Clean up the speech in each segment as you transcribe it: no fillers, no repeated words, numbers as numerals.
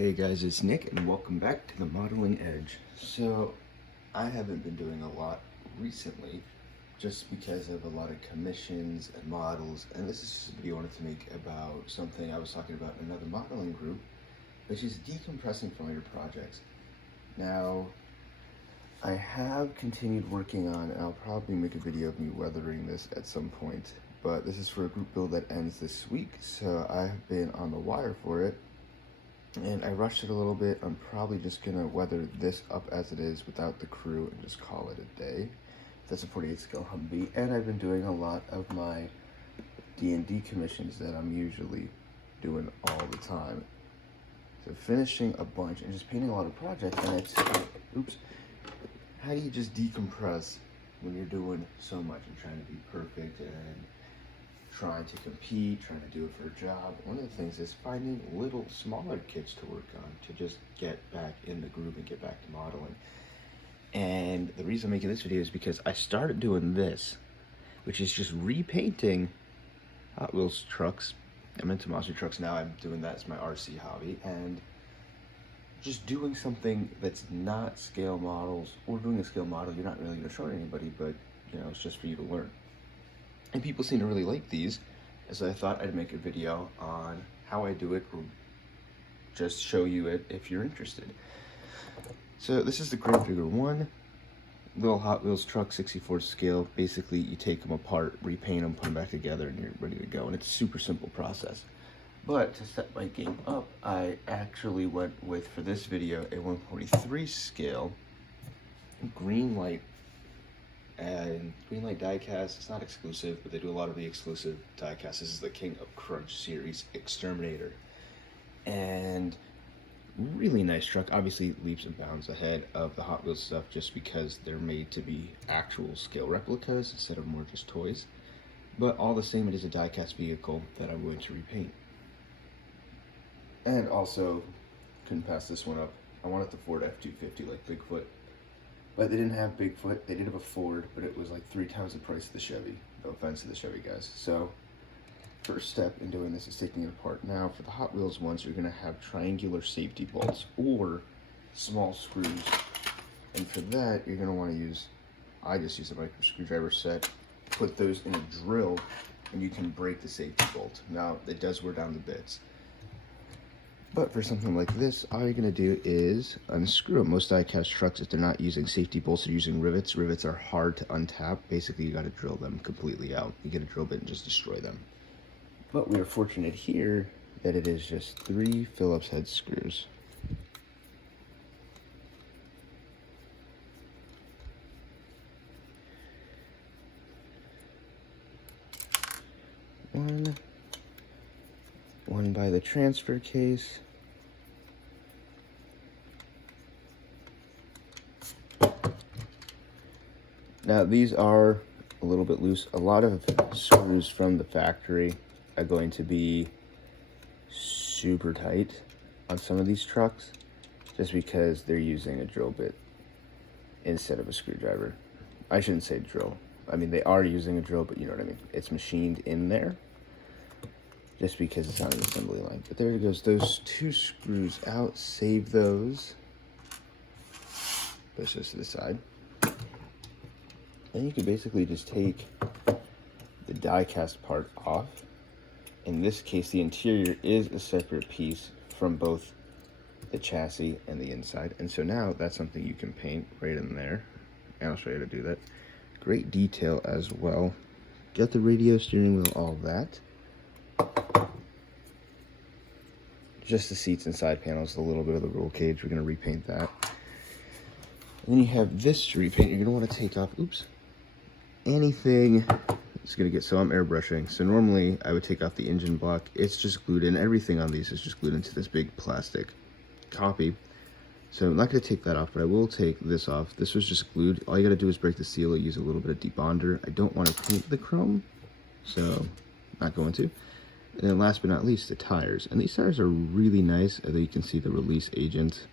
Hey guys, it's Nick and welcome back to the Modeling Edge. So I haven't been doing a lot recently just because of a lot of commissions and models, and this is just a video I wanted to make about something I was talking about in another modeling group, which is decompressing from your projects. Now I have continued working on, and I'll probably make a video of me weathering this at some point, but this is for a group build that ends this week, so I've been on the wire for it. And I rushed it a little bit. I'm probably just gonna weather this up as it is without the crew and just call it a day. That's a 48 scale Humvee, and I've been doing a lot of my D&D commissions that I'm usually doing all the time. So finishing a bunch and just painting a lot of projects, and it's, oops, how do you just decompress when you're doing so much and trying to be perfect and trying to compete, trying to do it for a job? One of the things is finding little smaller kits to work on to just get back in the groove and get back to modeling. And the reason I'm making this video is because I started doing this, which is just repainting Hot Wheels trucks. I'm into monster trucks now. I'm doing that as my RC hobby, and just doing something that's not scale models, or doing a scale model you're not really going to show anybody, but you know, it's just for you to learn. And people seem to really like these, so I thought I'd make a video on how I do it, or just show you it if you're interested. So this is the Grade Figure 1, little Hot Wheels truck, 64 scale. Basically, you take them apart, repaint them, put them back together, and you're ready to go. And it's a super simple process. But to set my game up, I actually went with, for this video, a 143 scale green light. And Greenlight Diecast, it's not exclusive, but they do a lot of the exclusive diecasts. This is the King of Crunch series Exterminator. And really nice truck, obviously leaps and bounds ahead of the Hot Wheels stuff just because they're made to be actual scale replicas instead of more just toys. But all the same, it is a diecast vehicle that I'm going to repaint. And also, couldn't pass this one up. I wanted the Ford F-250 like Bigfoot. But they didn't have Bigfoot. They did have a Ford, but it was like 3 times the price of the Chevy. No offense to the Chevy guys. So, first step in doing this is taking it apart. Now, for the Hot Wheels ones, you're going to have triangular safety bolts or small screws. And for that, you're going to want to use, I just use a micro screwdriver set. Put those in a drill, and you can break the safety bolt. Now, it does wear down the bits. But for something like this, all you're going to do is unscrew them. Most diecast trucks, if they're not using safety bolts, they're using rivets. Rivets are hard to untap. Basically, you got to drill them completely out. You get a drill bit and just destroy them. But we are fortunate here that it is just 3 Phillips head screws. One by the transfer case. Now these are a little bit loose. A lot of screws from the factory are going to be super tight on some of these trucks just because they're using a drill bit instead of a screwdriver. I shouldn't say drill. I mean, they are using a drill, but you know what I mean. It's machined in there just because it's on an assembly line. But there it goes, those 2 screws out, save those. Push those to the side. Then you can basically just take the die-cast part off. In this case, the interior is a separate piece from both the chassis and the inside. And so now that's something you can paint right in there. And I'll show you how to do that. Great detail as well. Got the radio, steering wheel, all that. Just the seats and side panels, a little bit of the roll cage. We're going to repaint that. And then you have this to repaint. You're going to want to take off, oops, anything. It's going to get, so I'm airbrushing. So normally I would take off the engine block. It's just glued in. Everything on these is just glued into this big plastic copy. So I'm not going to take that off, but I will take this off. This was just glued. All you got to do is break the seal. Use a little bit of debonder. I don't want to paint the chrome, so not going to. And then last but not least, the tires. And these tires are really nice. You can see the release agent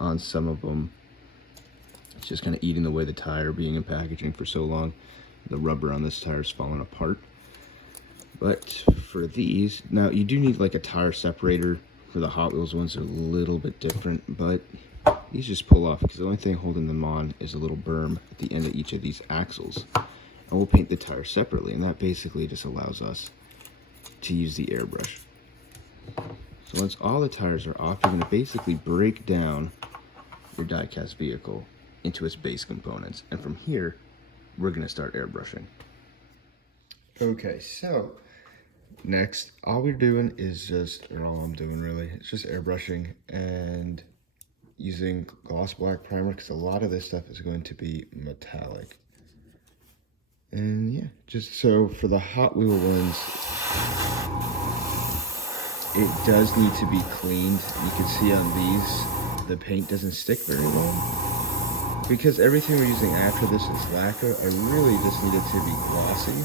on some of them. It's just kind of eating away the tire, being in packaging for so long. The rubber on this tire is falling apart. But for these, now you do need like a tire separator For the Hot Wheels ones, they're a little bit different, but these just pull off because the only thing holding them on is a little berm at the end of each of these axles. And we'll paint the tires separately, and that basically just allows us to use the airbrush. So once all the tires are off, you're going to basically break down your die-cast vehicle into its base components. And from here, we're going to start airbrushing. Okay, so next, all we're doing is just, or all I'm doing really, it's just airbrushing and using gloss black primer because a lot of this stuff is going to be metallic. And yeah, just so for the Hot Wheel ones, it does need to be cleaned. You can see on these, the paint doesn't stick very well. Because everything we're using after this is lacquer, I really just need it to be glossy.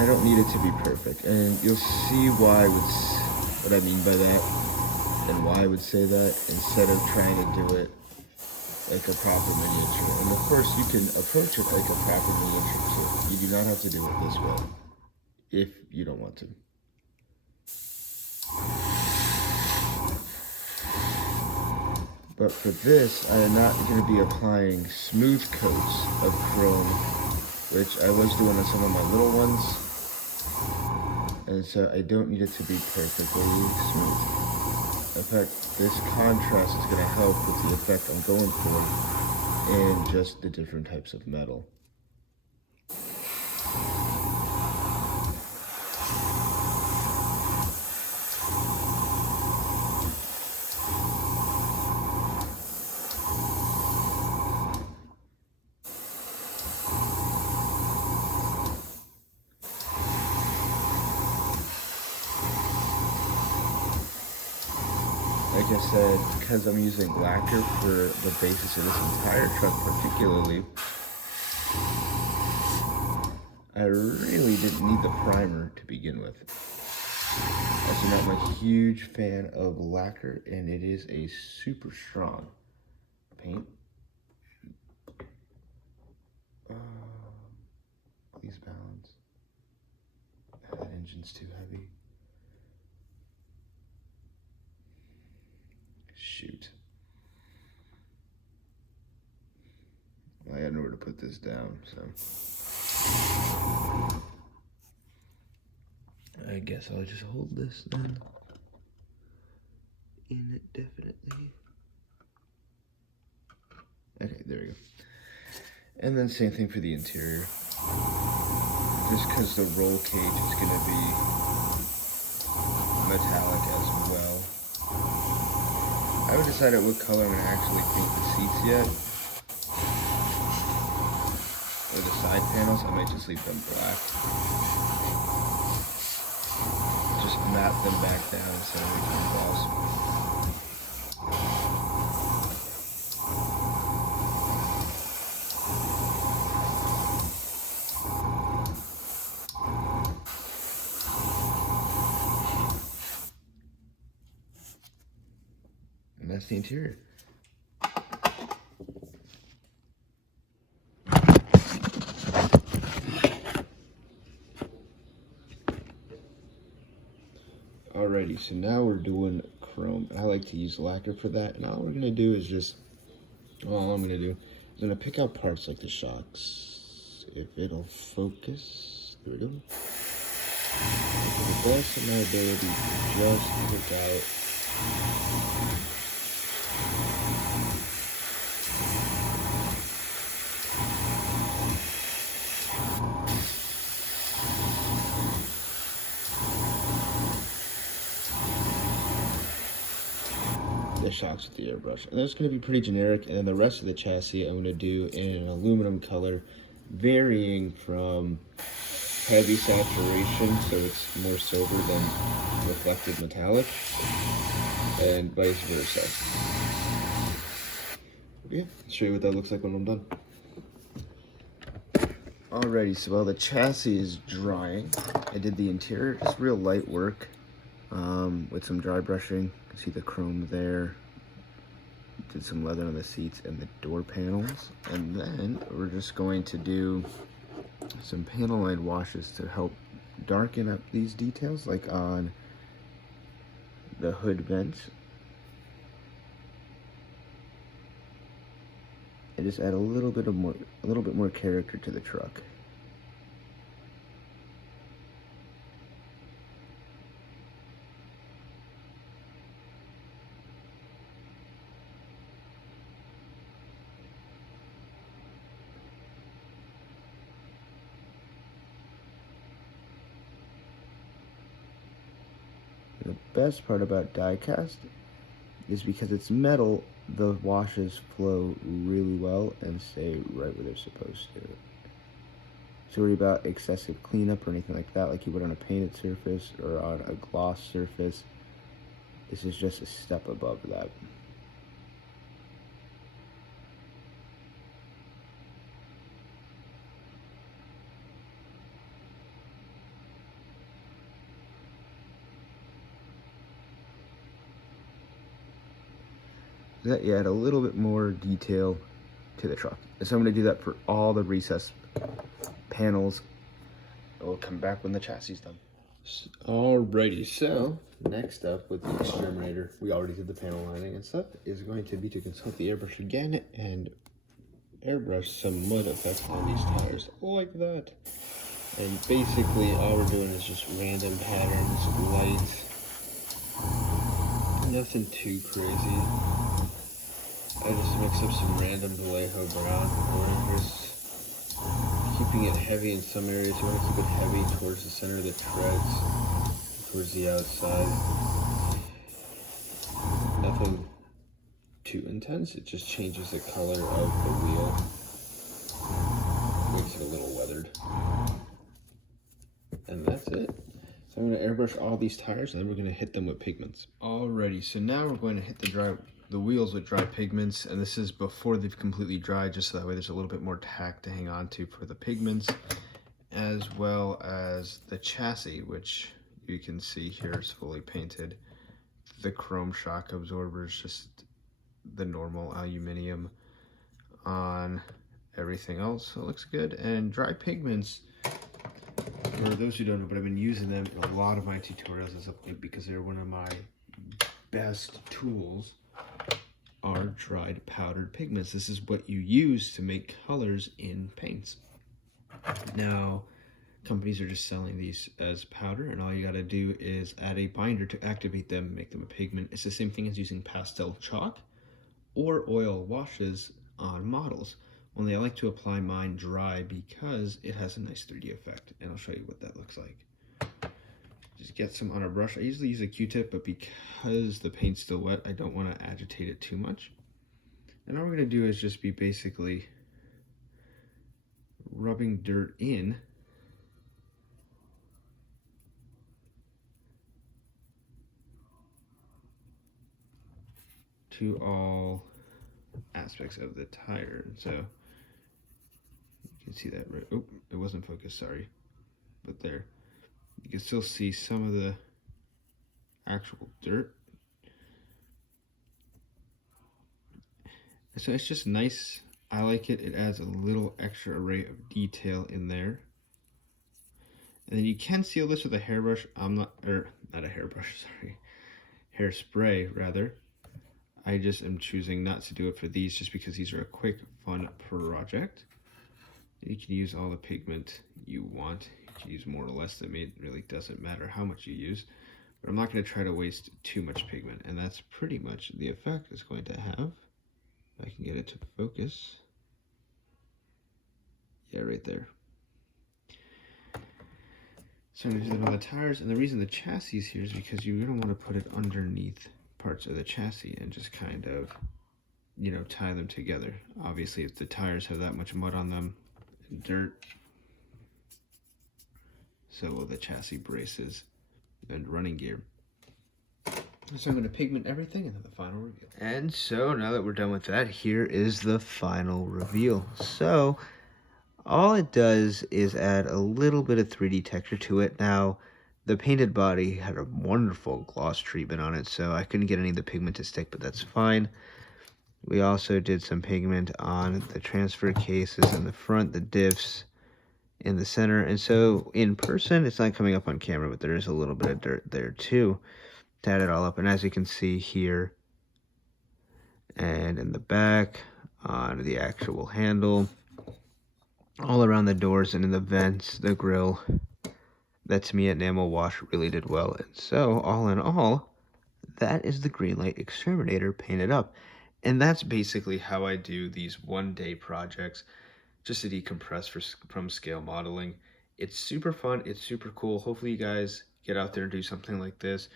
I don't need it to be perfect. And you'll see why what I mean by that, and why I would say that, instead of trying to do it like a proper miniature. And of course, you can approach it like a proper miniature too. You do not have to do it this way, if you don't want to. But for this, I am not going to be applying smooth coats of chrome, which I was doing on some of my little ones. And so I don't need it to be perfectly smooth. In fact, this contrast is going to help with the effect I'm going for in just the different types of metal. Like I said, because I'm using lacquer for the basis of this entire truck particularly, I really didn't need the primer to begin with. As you know, I'm a huge fan of lacquer, and it is a super strong paint. Please balance. That engine's too heavy. Shoot. I got nowhere to put this down, so I guess I'll just hold this then. Indefinitely. Okay, there we go. And then same thing for the interior. Just because the roll cage is going to be metallic as well. I haven't decided what color I'm going to actually paint the seats yet. Or the side panels, I might just leave them black. Just matte them back down instead of making them gloss. And that's the interior. Alrighty, so now we're doing chrome. I like to use lacquer for that, and all we're gonna do is just, all I'm gonna do is I'm gonna pick out parts like the shocks. If it'll focus, there we go. To the best of my ability to just pick out the shocks with the airbrush. And that's going to be pretty generic, and then the rest of the chassis I'm going to do in an aluminum color, varying from heavy saturation, so it's more silver than reflective metallic, and vice versa. Yeah, I'll show you what that looks like when I'm done. Alrighty, so while the chassis is drying, I did the interior, just real light work with some dry brushing. You can see the chrome there. Did some leather on the seats and the door panels. And then we're just going to do some panel line washes to help darken up these details, like on the hood vents, and just add a little bit more character to the truck. The best part about Diecast is because it's metal, the washes flow really well and stay right where they're supposed to. So worry about excessive cleanup or anything like that, like you would on a painted surface or on a gloss surface. This is just a step above that. That you add a little bit more detail to the truck. And so I'm going to do that for all the recessed panels. We'll come back when the chassis is done. Alrighty, so next up with the exterminator, we already did the panel lining and stuff, is going to be to consult the airbrush again and airbrush some mud effects on these tires, like that. And basically all we're doing is just random patterns, lights, nothing too crazy. I just mix up some random Vallejo brown, or just keeping it heavy in some areas. You want to keep it heavy towards the center of the treads, towards the outside. Nothing too intense, it just changes the color of the wheel. Makes it a little weathered. And that's it. So I'm going to airbrush all these tires and then we're going to hit them with pigments. Alrighty, so now we're going to hit the wheels with dry pigments, and this is before they've completely dried, just so that way there's a little bit more tack to hang on to for the pigments, as well as the chassis, which you can see here is fully painted. The chrome shock absorbers, just the normal aluminum on everything else, so it looks good. And dry pigments, for those who don't know, but I've been using them in a lot of my tutorials as a point because they're one of my best tools, are dried powdered pigments. This is what you use to make colors in paints. Now, companies are just selling these as powder, and all you got to do is add a binder to activate them, make them a pigment. It's the same thing as using pastel chalk or oil washes on models. Only I like to apply mine dry because it has a nice 3D effect, and I'll show you what that looks like. Just get some on a brush. I usually use a Q-tip, but because the paint's still wet, I don't want to agitate it too much. And all we're going to do is just be basically rubbing dirt in to all aspects of the tire. So you can see that right. Oh, it wasn't focused, sorry. But there. You can still see some of the actual dirt. So it's just nice. I like it. It adds a little extra array of detail in there. And then you can seal this with a hairbrush. Not a hairbrush, sorry. Hairspray, rather. I just am choosing not to do it for these just because these are a quick, fun project. You can use all the pigment you want. You can use more or less than me. It really doesn't matter how much you use. But I'm not going to try to waste too much pigment. And that's pretty much the effect it's going to have. If I can get it to focus. Yeah, right there. So I'm going to do that on the tires. And the reason the chassis is here is because you're going to want to put it underneath parts of the chassis and just kind of, you know, tie them together. Obviously, if the tires have that much mud on them, dirt, so will the chassis braces and running gear. So I'm going to pigment everything and then the final reveal. And so now that we're done with that, here is the final reveal. So all it does is add a little bit of 3D texture to it. Now, the painted body had a wonderful gloss treatment on it, so I couldn't get any of the pigment to stick, but that's fine. We also did some pigment on the transfer cases in the front, the diffs, in the center. And so in person, it's not coming up on camera, but there is a little bit of dirt there too to add it all up. And as you can see here and in the back on the actual handle, all around the doors and in the vents, the grill, that to me enamel wash really did well. And so all in all, that is the Greenlight Exterminator painted up. And that's basically how I do these one-day projects, just to decompress from scale modeling. It's super fun. It's super cool. Hopefully you guys get out there and do something like this.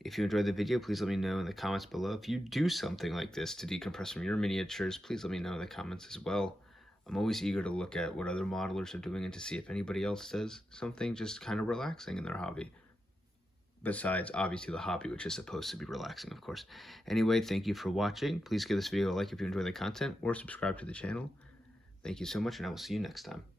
If you enjoyed the video, please let me know in the comments below. If you do something like this to decompress from your miniatures, please let me know in the comments as well. I'm always eager to look at what other modelers are doing and to see if anybody else does something just kind of relaxing in their hobby. Besides, obviously, the hobby, which is supposed to be relaxing, of course. Anyway, thank you for watching. Please give this video a like if you enjoy the content, or subscribe to the channel. Thank you so much, and I will see you next time.